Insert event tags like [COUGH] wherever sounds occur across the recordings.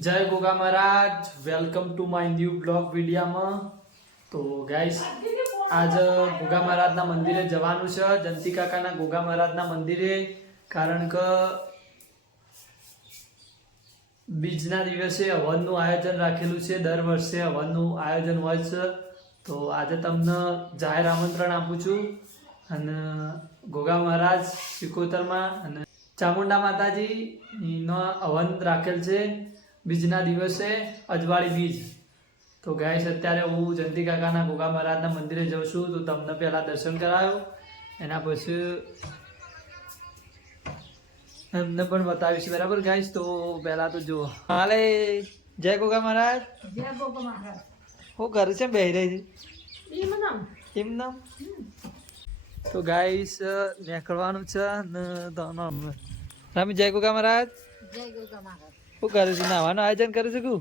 જય Goga Maharaj. Welcome to my new blog વિડીયામાં. તો ગાઈસ આજ ગોગા મહારાજના મંદિરે જવાનું છે. જંતી કાકાના ગોગા મહારાજના મંદિરે. કારણ કે બીજના દિવસે હવનનું આયોજન રાખેલું છે. દર વર્ષે હવનનું આયોજન હોય છે. તો આજે તમને જાહેર આમંત્રણ આપું છું. અને ગોગા મહારાજ સિકોતરમાં અને ચામુંડા માતાજીનો હવન રાખેલ છે. બીજના દિવસે અજવાળી બીજ. તો ગાઈસ અત્યારે હું જંતી કાકાના ગોગા મહારાજના મંદિરે જાઉં છું તો તમને પહેલાં દર્શન કરાવ્યો એના પછી એમને પણ બતાવીશ બરાબર ગાઈસ? તો પહેલાં તો જુઓ. હાલે જય ગોગા મહારાજ. જય ગોગા મહારાજ. હું ઘર છે બે રહી છે? ઈ મનામ તો ગાઈસ નીકળવાનું છે ને રામી જય ગોગા મહારાજ. જય ગોગા મહારાજ. શું કરે છે? નાવાનું આયોજન કરે છે કું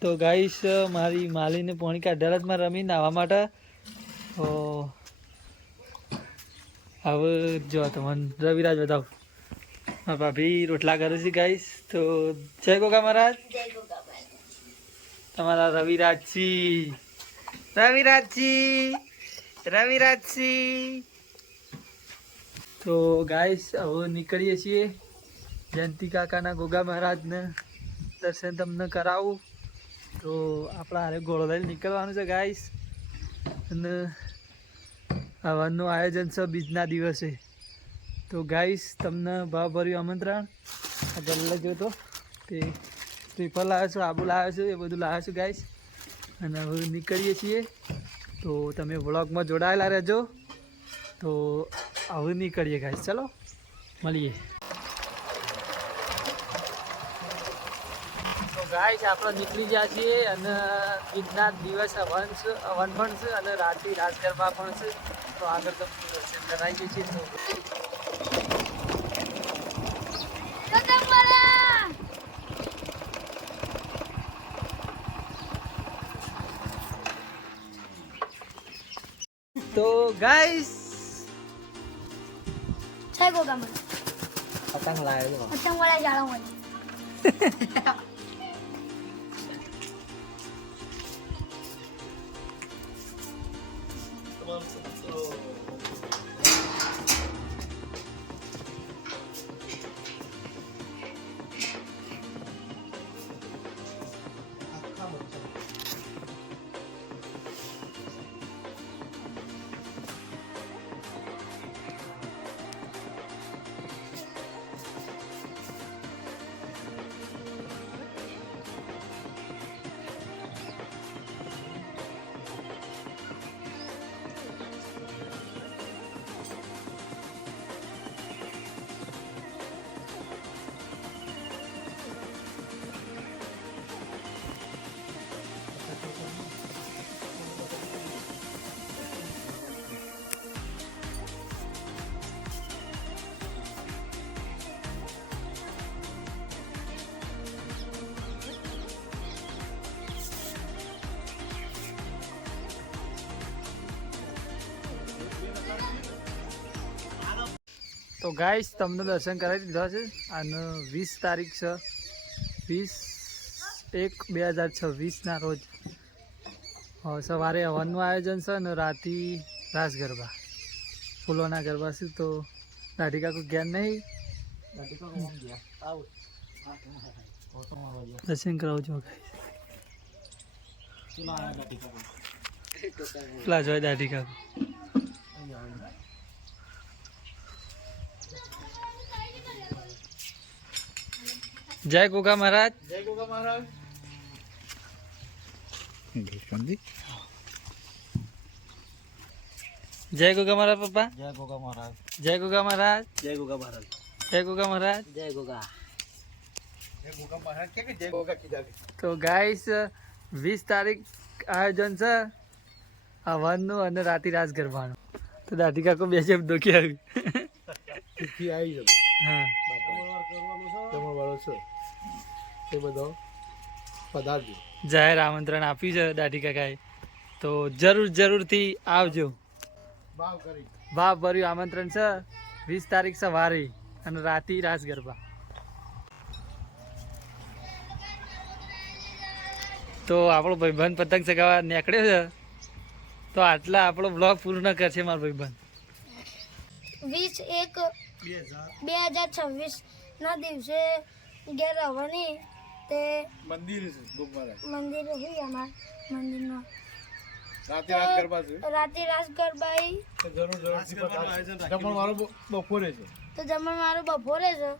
તો ગાઈશ મારી માલીને પોણી કાઢેલા રમી નાવા માટે. હવે જો તમને રવિરાજ બતાવું. હા ભાભી રોટલા કરે છે ગાઈસ. તો જય ગોગા મહારાજ. મહારાજ. તમારા રવિરાજજી રવિરાજજી રવિરાજજી તો ગાઈશ હવે નીકળીએ છીએ. જયંતિ કાકાના ગોગા મહારાજને દર્શન તમને કરાવું. તો આપણા હારે ઘોડો લઈને નીકળવાનું છે ગાઈસ અને હવનનું આયોજન છે બીજના દિવસે. તો ગાઈસ તમને ભાવભર્યું આમંત્રણ. આ ગલ્લે જો તો, તે પેપર લાવ્યો છું, આબુ લાવ્યો છું, એ બધું લાવ્યો છું ગાઈસ અને હવે નીકળીએ છીએ. તો તમે વ્લોગમાં જોડાયેલા રહેજો. તો હવે નીકળીએ ગાઈસ ચલો, મળીએ. ગાઈસ આપણે નીકળી ગયા છીએ અને ઈદના દિવસ વંશ વન હવન પણ છે અને રાત્રિ રાજગરબા પણ છે. તો આગળ તો દર્શન કરાવીએ છીએ. તો તો ગાઈસ પતંગ લાવ્યો પતંગ વાળા જાળો મને [LAUGHS] તો ગાઈસ તમને દર્શન કરાવી દીધા છે. અને વીસ તારીખ છે. વીસ એક બે હજાર છવ્વીસના રોજ. સવારે હવનનું આયોજન છે અને રાતે રાસ ગરબા. ફૂલોના ગરબા છે તો દાઢી કાકુ જ્ઞાન નહીં? દર્શન કરાવજો ગાઈસ પેલા જોઈ દાઢી કાકુ. જય ગોગા મહારાજ. જય ગોગા મહારાજ. જય ગોગા મહારાજ પપ્પા. જય ગોગા મહારાજ. જય ગોગા મહારાજ. જય ગોગા મહારાજ. જય ગોગા મહારાજ. જય ગોગા. તો ગાઈસ વીસ તારીખ આયોજન છે. હવનનું અને રાતી રાસ ગરબાનું. તો દાદી કાકો બે શબ્દો કે આવી. હા. એ બધો પધારજો જાહેર આમંત્રણ આપ્યું છે દાઢી કાકાએ. તો જરૂર જરૂરથી આવજો. ભાવ કરી. ભાવ ભર્યું આમંત્રણ છે. વીસ તારીખ સવારે અને રાતી રાસ ગરબા. તો આપણો ભાઈબંધ પતંગ ચગાવવા નીકળ્યો છે. તો આટલા આપણો બ્લોગ પૂર્ણ કરશે મારો ભાઈબંધ. વીસ એક બે હજાર છવ્વીસ ના દિવસે ઘેર આવવાની. તે મંદિર છે ગુમવારા મંદિર હોય અમાર મંદિરનો. રાતે રાત ગરબા છે? રાતે રાસ ગરબાઈ. જમણ મારો બપોરે છે. તો જમણ મારું બપોરે છે.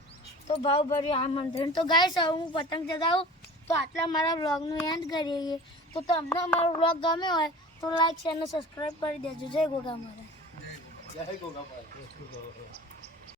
તો ભાવ ભર્યું આમંત્રણ. તો ગાઈસ હું પતંગ ચગાવું. તો આટલા મારા વ્લોગનું એન્ડ કરીએ તો તમને અમારો વ્લોગ ગમ્યો હોય તો લાઈક શેર અને સબસ્ક્રાઈબ કરી દેજો. જય ગોગા મારા જય ગોગા મહારાજ.